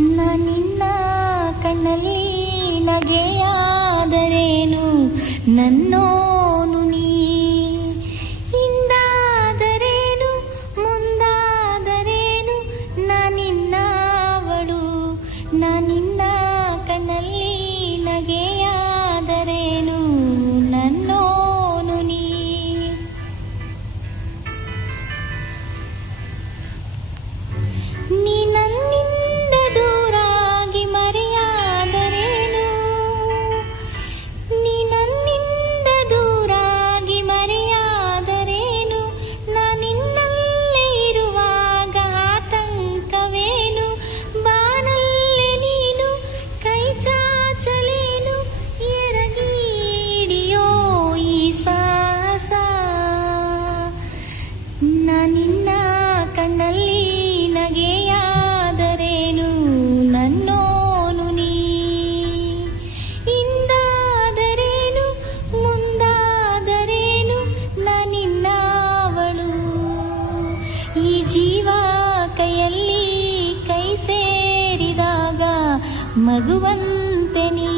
ನಿನ್ನ ಕಣ್ಣಲ್ಲಿ ನಗೆಯಾದರೇನು ನನ್ನೋನು ನೀ ಹಿಂದಾದರೇನು ಮುಂದಾದರೇನು ನಿನ್ನವಳು ನಿನ್ನ ಕಣ್ಣಲ್ಲಿ ನಗೆಯಾದರೇನು ನನ್ನೋನು ನೀ ನೀ ನನ್ನಿಂದ ದೂರಾಗಿ ಮರೆಯಾದರೇನು ನೀ ನನ್ನಿಂದ ದೂರಾಗಿ ಮರೆಯಾದರೇನು ನಿನ್ನಲ್ಲೇ ಇರುವಾಗ ಆತಂಕವೇನು ಬಾನಲ್ಲೇ ನೀನು ಕೈ ಚಾಚಲೇನು ಎರಗಿಡಿಯೋ ಈ ಸಾಹಸ ನಿನ್ನ ಕಣ್ಣಲ್ಲಿ ನಗೆಯಾದರೇನು ನನ್ನೋನು ನೀ ಹಿಂದಾದರೇನು ಮುಂದಾದರೇನು ನಿನ್ನವಳು ಈ ಜೀವ ಕೈಯಲ್ಲಿ ಕೈ ಸೇರಿದಾಗ ಮಗುವಂತೆ ನೀ